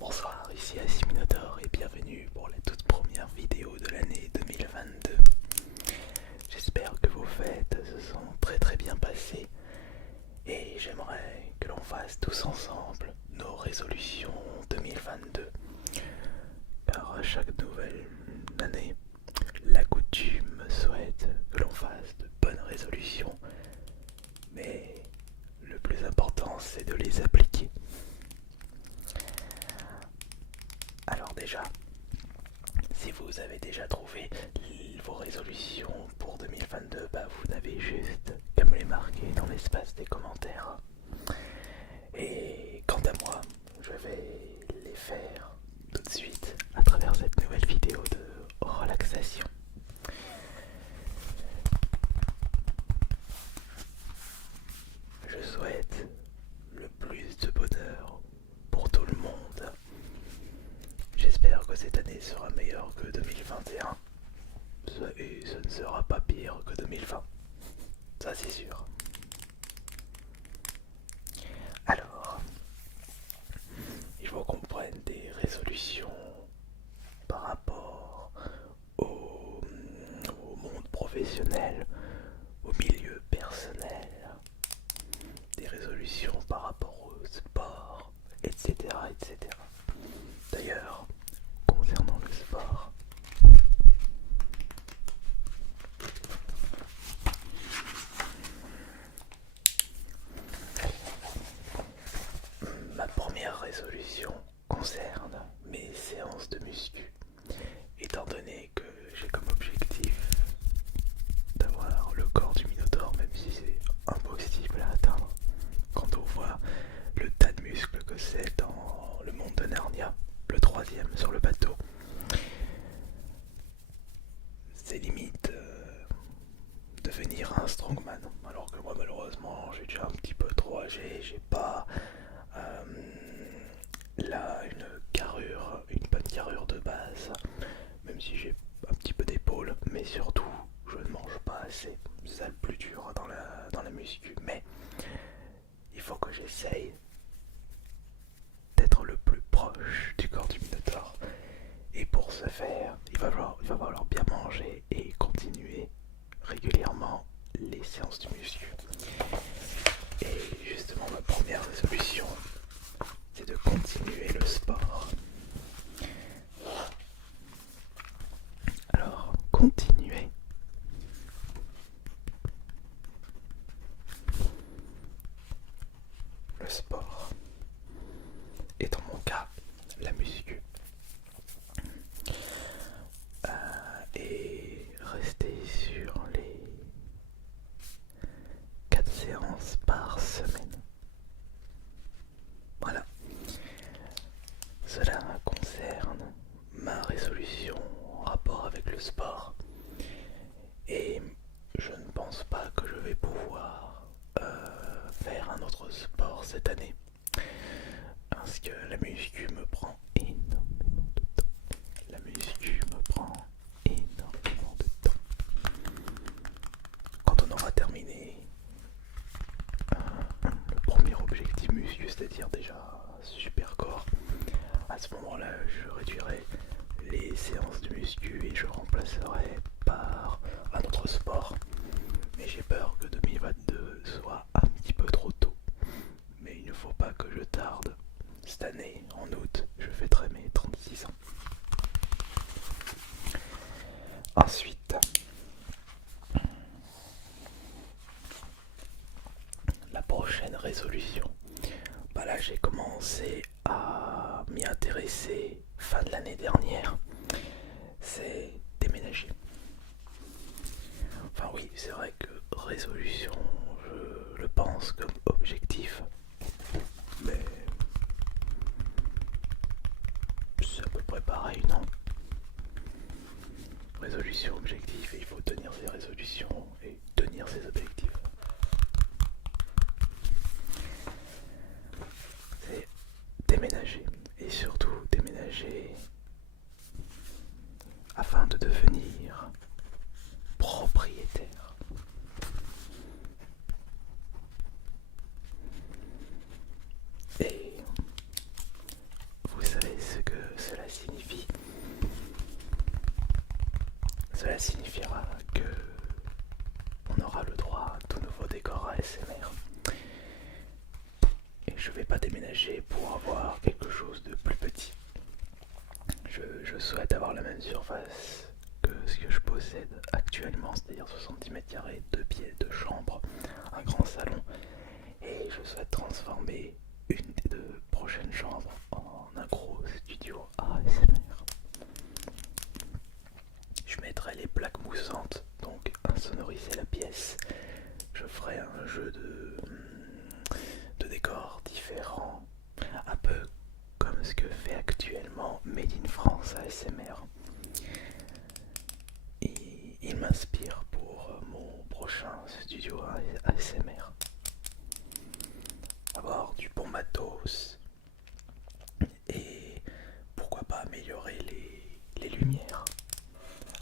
Bonsoir, ici Assiminotor et bienvenue pour la toute première vidéo de l'année 2022. J'espère que vos fêtes se sont très bien passées et j'aimerais que l'on fasse tous ensemble nos résolutions 2022. Car à chaque nouvelle année, la coutume souhaite que l'on fasse de bonnes résolutions, mais le plus important c'est de les appliquer. Alors déjà, si vous avez déjà trouvé vos résolutions pour 2022, vous n'avez juste qu'à me les marquer dans l'espace des commentaires. Et quant à moi, je vais les faire tout de suite à travers cette nouvelle vidéo de relaxation. Je souhaite le plus de bonheur pour tout le monde. J'espère que cette année sera meilleure que 2021 et ce ne sera pas pire que 2020, ça c'est sûr. Alors, il faut qu'on prenne des résolutions par rapport au monde professionnel, au milieu personnel, des résolutions par rapport au sport, etc. etc. D'ailleurs, concernant le sport, ma première résolution concerne mes séances de muscu, étant donné que j'ai comme objectif d'avoir le corps du Minotaure, même si c'est impossible à atteindre quand on voit le tas de muscles que c'est dans le monde de Narnia, le troisième sur le bateau. C'est limite devenir un strongman, alors que moi malheureusement j'ai déjà un petit peu trop âgé, j'ai pas là une bonne carrure de base, même si j'ai un petit peu d'épaule, mais surtout je ne mange pas assez, c'est ça le plus dur dans la muscu, mais il faut que j'essaye d'être le plus proche du corps du Minotaure. Et pour ce faire, il va falloir bien manger et continuer régulièrement les séances du muscu. Et justement, ma première résolution, c'est de continuer le sport. Alors, continuer. Le sport. Et dans mon cas, la muscu. Et rester sur les 4 séances par semaine. Voilà. Cela concerne ma résolution en rapport avec le sport. Et je ne pense pas que je vais pouvoir faire un autre sport cette année. Parce que la muscu me prend énormément de temps. La muscu me prend énormément de temps. Quand on aura terminé le premier objectif muscu, c'est-à-dire déjà super corps, à ce moment-là je réduirai les séances de muscu et je remplacerai par un autre sport. Mais j'ai peur que 2022 soit un petit peu trop tôt. Mais il ne faut pas que je tarde. Cette année, en août, je fêterai mes 36 ans. Ensuite, la prochaine résolution. Là, j'ai commencé à m'y intéresser fin de l'année dernière. C'est déménager. Enfin oui, c'est vrai que résolution, je le pense comme objectif. Mais c'est à peu près pareil, non? Résolution, objectif, et il faut tenir ses résolutions et tenir ses objectifs. C'est déménager, et surtout déménager afin de devenir propriétaire. Et ce que fait actuellement Made in France ASMR. Et il m'inspire pour mon prochain studio ASMR. Avoir du bon matos et pourquoi pas améliorer les lumières.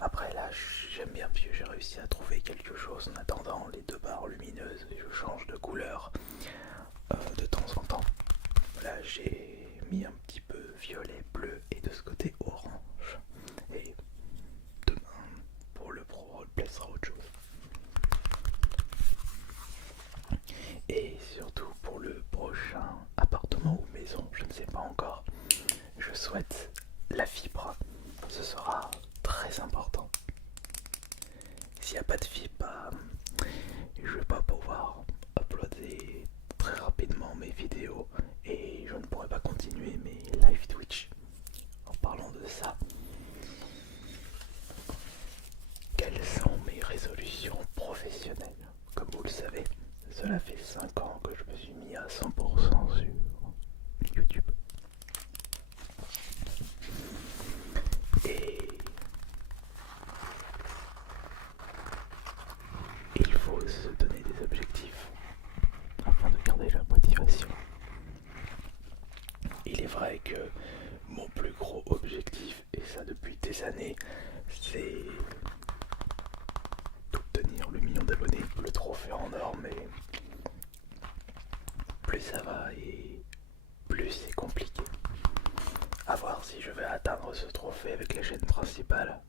Après là, j'aime bien, puis j'ai réussi à trouver quelque chose en attendant les deux barres lumineuses et je change de couleur de temps en temps. Là j'ai mis un petit peu violet, bleu et de ce côté orange. Et demain pour le pro roleplay sera autre chose. Et surtout pour le prochain appartement ou maison, je ne sais pas encore, je souhaite la fibre. Ce sera très important. S'il n'y a pas de fibre, je ne vais pas pouvoir uploader très rapidement mes vidéos et je ne pourrai pas continuer mes live Twitch. En parlant de ça, quelles sont mes résolutions professionnelles? Comme vous le savez, cela fait 5 ans que je me suis mis à 100% sur YouTube. Et il faut se donner des objectifs afin de garder la motivation. Il est vrai que mon plus gros objectif, et ça depuis des années, c'est d'obtenir le million d'abonnés, le trophée en or, mais plus ça va et plus c'est compliqué. A voir si je vais atteindre ce trophée avec la chaîne principale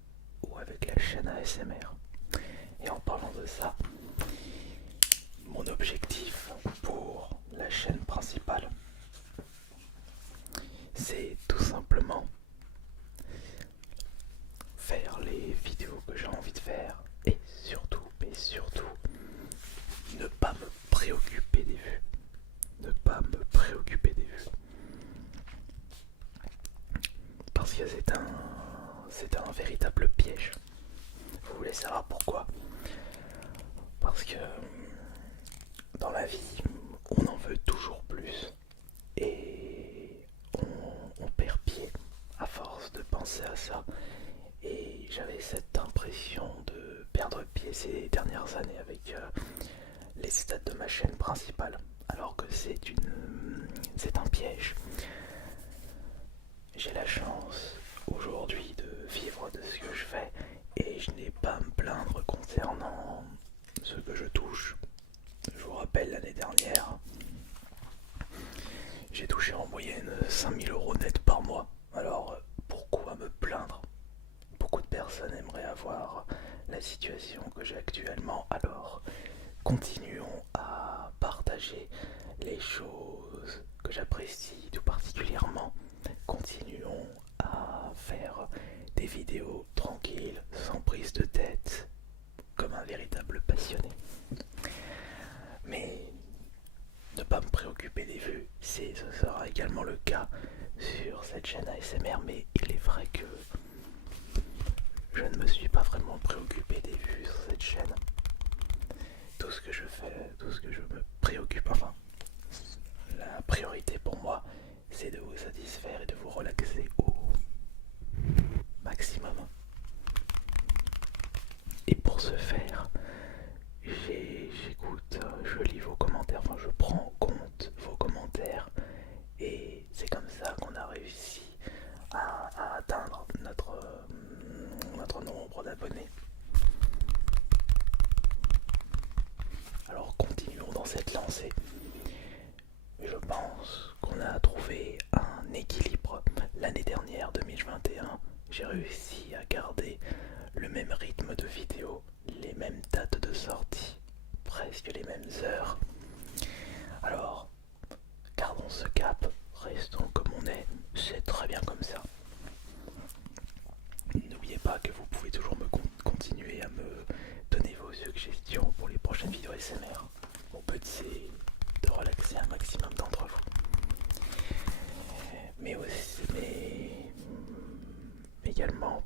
ou avec la chaîne ASMR. Et en parlant de ça, mon objectif pour la chaîne principale, c'est tout simplement faire les vidéos que j'ai envie de faire et surtout, mais surtout, ne pas me préoccuper des vues. Ne pas me préoccuper des vues. Parce que c'est un véritable piège. Vous voulez savoir pourquoi? Parce que dans la vie, on en veut toujours plus et on perd pied à force de penser à ça. Et j'avais cette impression de perdre pied ces dernières années avec les stats de ma chaîne principale, alors que c'est un piège. J'ai la chance aujourd'hui de vivre de ce que je fais et je n'ai pas à me plaindre concernant ce que je touche. Je vous rappelle, l'année dernière, j'ai touché en moyenne 5000 € net par mois. Alors pourquoi me plaindre? Beaucoup de personnes aimeraient avoir la situation que j'ai actuellement. Alors continuons à partager les choses que j'apprécie tout particulièrement. Continuons à faire des vidéos tranquilles, sans prise de tête, comme un véritable passionné. Mais ne pas me préoccuper des vues, ce sera également le cas sur cette chaîne ASMR, mais il est vrai que je ne me suis pas vraiment préoccupé des vues sur cette chaîne. Tout ce que je fais, tout ce que je me préoccupe, enfin, la priorité pour moi, c'est de vous satisfaire et de vous relaxer au maximum. Et pour ce faire, j'écoute, je lis vos commentaires, enfin je prends en compte vos commentaires et c'est comme ça qu'on a réussi à atteindre notre nombre d'abonnés. Alors continuons dans cette lancée. Je pense qu'on a trouvé un équilibre. L'année dernière, 2021, j'ai réussi à garder le même rythme de vidéo, les mêmes dates de sortie, presque les mêmes heures. Alors, gardons ce cap, restons comme on est, c'est très bien comme ça. N'oubliez pas que vous pouvez toujours continuer à me donner vos suggestions pour les prochaines vidéos ASMR. Mon but c'est de relaxer un maximum d'entre vous. Mais également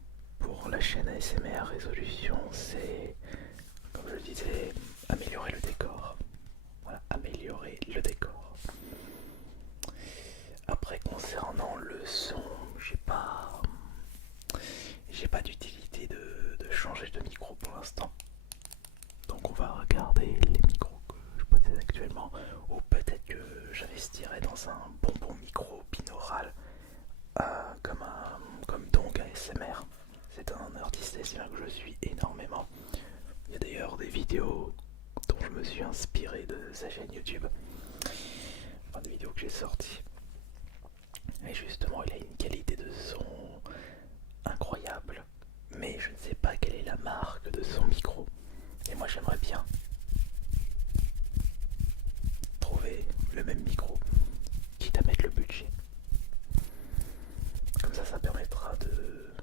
de son, j'ai pas d'utilité de changer de micro pour l'instant. Donc on va regarder les micros que je possède actuellement, ou peut-être que j'investirai dans un bon micro binaural, comme Dong ASMR. C'est un artiste ASMR que je suis énormément. Il y a d'ailleurs des vidéos dont je me suis inspiré de sa chaîne YouTube, enfin des vidéos que j'ai sorties. Et justement, il a une qualité de son incroyable, mais je ne sais pas quelle est la marque de son micro. Et moi, j'aimerais bien trouver le même micro, quitte à mettre le budget. Comme ça permettra de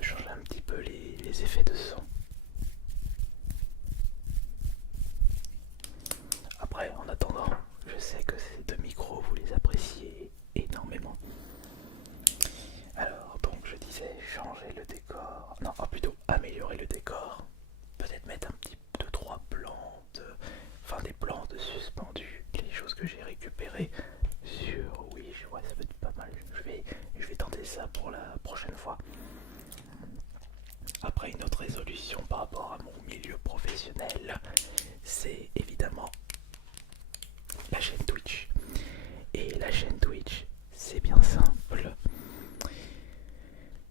changer un petit peu les effets de son. Après, en attendant, je sais que ces deux micros, vous les appréciez énormément. Alors, donc je disais changer le décor, non, plutôt améliorer le décor. Peut-être mettre un petit 2-3 plantes, enfin des plantes suspendues, les choses que j'ai récupérées sur Wish. Ouais, ça peut être pas mal. Je vais tenter ça pour la prochaine fois. Après, une autre résolution par rapport à mon milieu professionnel, c'est évidemment la chaîne Twitch. Et la chaîne Twitch, c'est bien simple.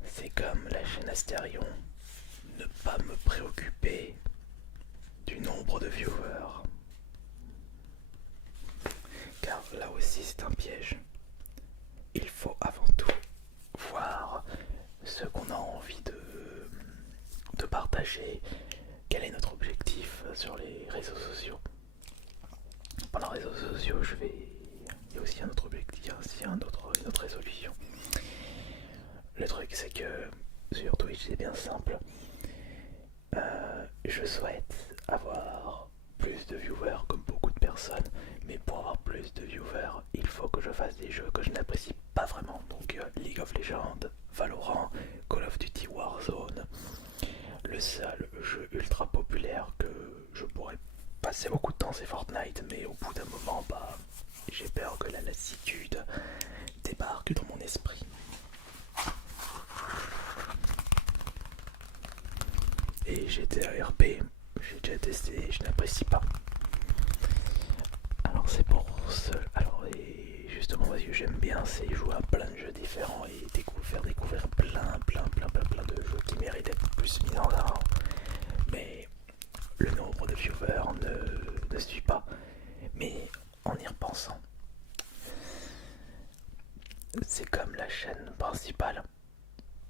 C'est comme la chaîne Astérion, ne pas me préoccuper du nombre de viewers. Car là aussi c'est un piège. Il faut avant tout voir ce qu'on a envie de partager, quel est notre objectif sur les réseaux sociaux. Pendant les réseaux sociaux, il y a aussi un autre objectif, une autre résolution. Le truc c'est que sur Twitch c'est bien simple. Je souhaite avoir plus de viewers comme beaucoup de personnes, mais pour avoir plus de viewers, il faut que je fasse des jeux que je n'apprécie pas vraiment. Donc League of Legends, Valorant, Call of Duty Warzone. Le seul jeu ultra populaire que je pourrais passer beaucoup de temps c'est Fortnite, mais au bout d'un moment, j'ai peur que la lassitude débarque dans mon esprit. Et GTA RP, j'ai déjà testé, je n'apprécie pas. Alors c'est pour ça. Alors et justement parce que j'aime bien, c'est jouer à plein de jeux différents et faire découvrir plein de jeux qui méritent d'être plus mis en avant. Mais le nombre de viewers ne suit pas. Mais en y repensant, c'est comme la chaîne principale.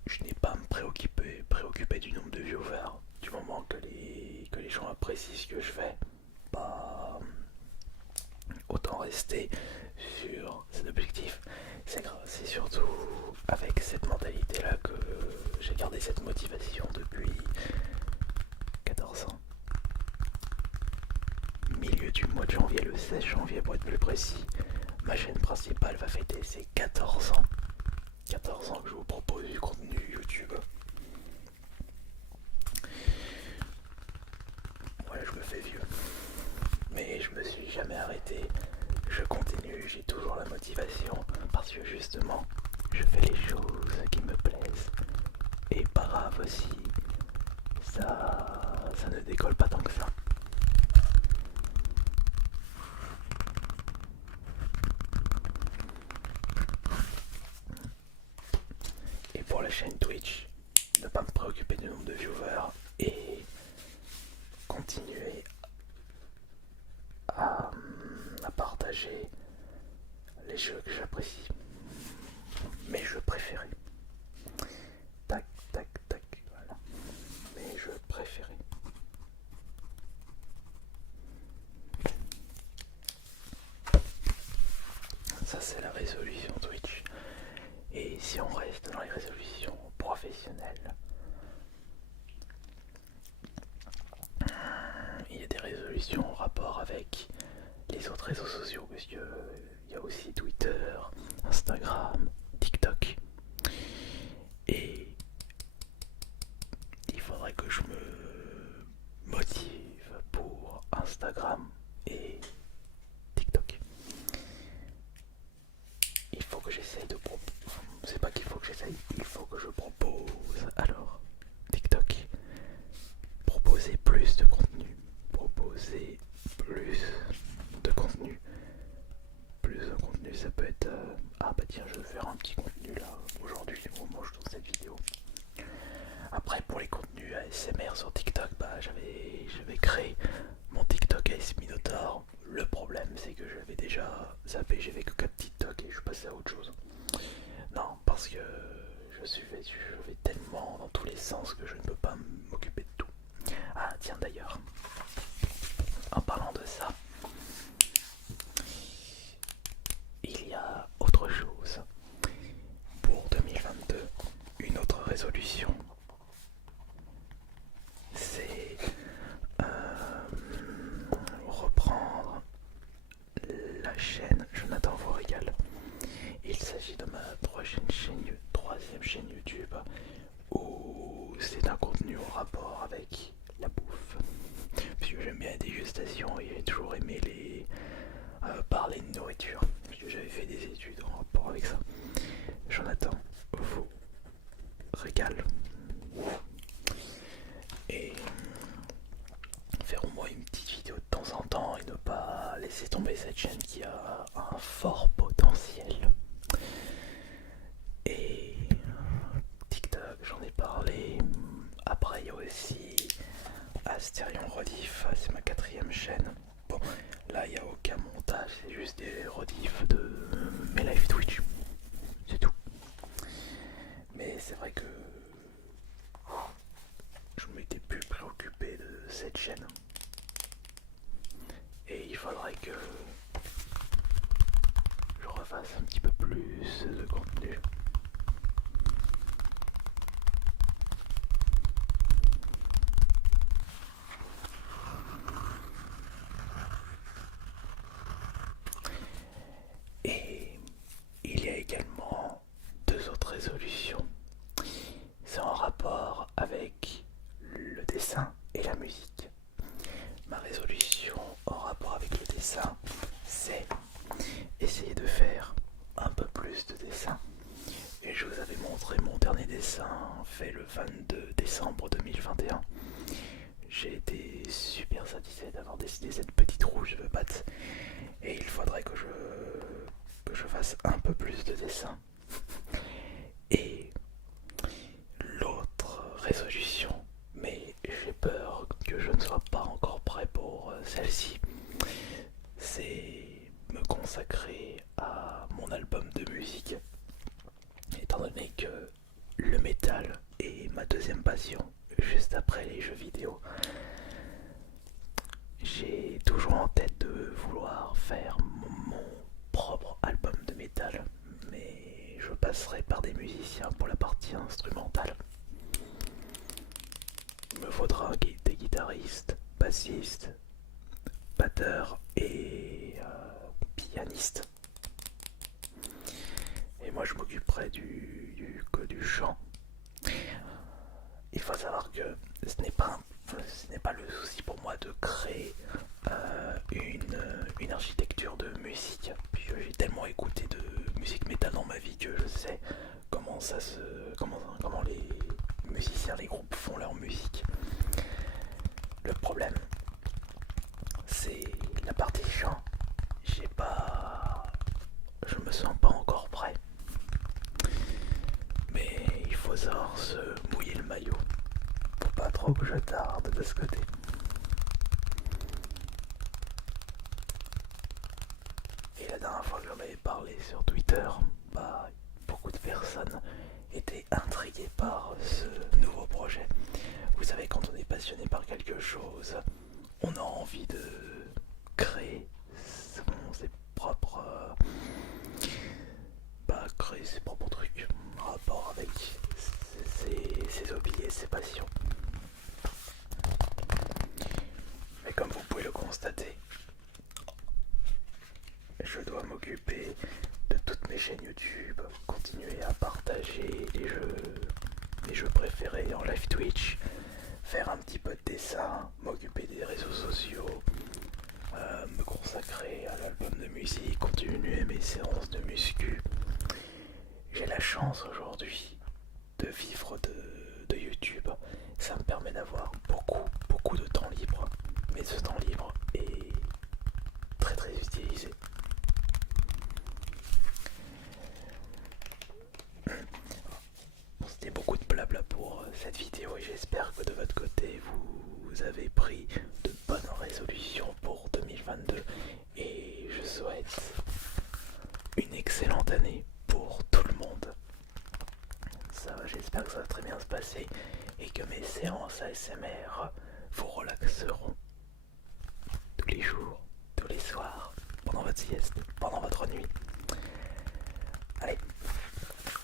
Je n'ai pas à me préoccuper du nombre de viewers. Du moment que les gens apprécient ce que je fais, autant rester sur cet objectif. C'est surtout avec cette mentalité là que j'ai gardé cette motivation depuis 14 ans. Milieu du mois de janvier, le 16 janvier pour être plus précis, ma chaîne principale va fêter ses 14 ans. 14 ans que je vous propose du contenu YouTube. Voilà, je me fais vieux. Mais je me suis jamais arrêté. Je continue, j'ai toujours la motivation parce que justement, je fais les choses qui me plaisent. Et pas grave aussi, ça ne décolle pas tant que ça. Et pour la chaîne Twitch, ne pas me préoccuper du nombre de viewers et continuer à partager les jeux que j'apprécie, mes jeux préférés. Tac, tac, tac, voilà. Mes jeux préférés. Ça c'est la résolution Twitch. Et si on reste dans les résolutions professionnelles, il y a des résolutions en rapport avec les autres réseaux sociaux, parce qu'il y a aussi Twitter, Instagram, TikTok. Et il faudrait que je me motive pour Instagram et TikTok. que j'avais déjà zappé, j'ai fait que 4 TikTok et je suis passé à autre chose. Non, parce que je vais tellement dans tous les sens que je ne peux pas m'occuper de tout. Ah tiens d'ailleurs, en parlant de ça, il y a autre chose. Pour 2022, une autre résolution, c'est reprendre la chaîne Jonathan vous régale. Il s'agit de ma troisième chaîne YouTube où c'est un contenu en rapport avec la bouffe. Puisque j'aime bien la dégustation et j'ai toujours aimé parler de nourriture. Puisque j'avais fait des études en rapport avec ça. Jonathan vous régale. Et faire au moins une petite vidéo de temps en temps et ne pas laisser tomber cette chaîne qui a un fort potentiel. Et TikTok, j'en ai parlé. Après, il y a aussi Astérion Rediff, c'est ma 4ème chaîne. Bon, là, il n'y a aucun montage, c'est juste des rediffs de mes live Twitch. C'est tout. Mais c'est vrai que je m'étais plus préoccupé de cette chaîne. Et il faudrait que je refasse un petit peu plus de contenu. Et il y a également 2 autres résolutions. C'est en rapport avec le dessin et la musique. Ma résolution en rapport avec le dessin, c'est essayer de faire un peu plus de dessin. Et je vous avais montré mon dernier dessin fait le 22 décembre 2021. J'ai été super satisfait d'avoir décidé cette petite rouge de patte. Et il faudrait que je fasse un peu plus de dessin. Et l'autre résolution, mais j'ai peur que je ne sois pas encore prêt pour celle-ci, c'est me consacrer à mon album de musique, étant donné que le métal est ma 2ème passion, juste après les jeux vidéo. J'ai toujours en tête de vouloir faire mon propre album de métal, mais je passerai par des musiciens pour la partie instrumentale. Il me faudra des guitaristes, bassistes, batteurs et pianistes. Et moi je m'occuperai du chant. Il faut savoir que ce n'est pas le souci pour moi de créer une architecture de musique, puisque j'ai tellement écouté de musique métal dans ma vie que je sais comment les musiciens, les groupes font leur musique. Le problème, c'est la partie chant. Je me sens pas encore prêt. Mais il faut savoir se mouiller le maillot. Faut pas trop que je tarde de ce côté. Et la dernière fois que j'en avais parlé sur Twitter, beaucoup de personnes étaient intriguées par ce nouveau projet. Vous savez, quand on est passionné par quelque chose, on a envie de créer ses propres trucs en rapport avec ses hobbies et ses passions. Mais comme vous pouvez le constater, je dois m'occuper de toutes mes chaînes YouTube, continuer à partager les jeux préférés en live Twitch, faire un petit peu de dessin, m'occuper des réseaux sociaux, me consacrer à l'album de musique, continuer mes séances de muscu. J'ai la chance aujourd'hui de vivre de YouTube. Ça me permet d'avoir beaucoup de temps libre. Mais ce temps libre est très utilisé. Bon, c'était beaucoup de blabla pour cette vidéo et j'espère que de votre côté vous avez pris de bonnes résolutions pour 2022 et je souhaite une excellente année pour tout le monde. Ça va, j'espère que ça va très bien se passer et que mes séances ASMR vous relaxeront tous les jours, tous les soirs, pendant votre sieste, pendant votre nuit. Allez,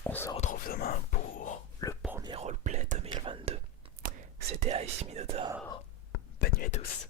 on se retrouve demain pour le premier roleplay 2022. C'était Ice Minotaur. Bonne nuit à tous.